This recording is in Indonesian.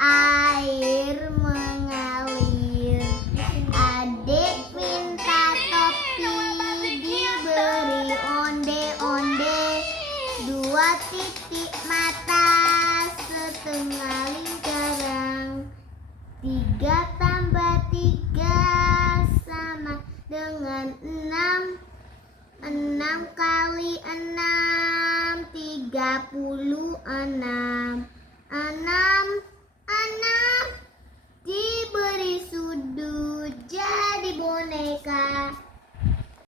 air mengalir. Adik minta topi, diberi onde-onde. 2 titik mata, setengah lingkaran. 3 tambah 3 sama dengan 6. 6 kali 6, 36. 6 diberi sudut jadi boneka.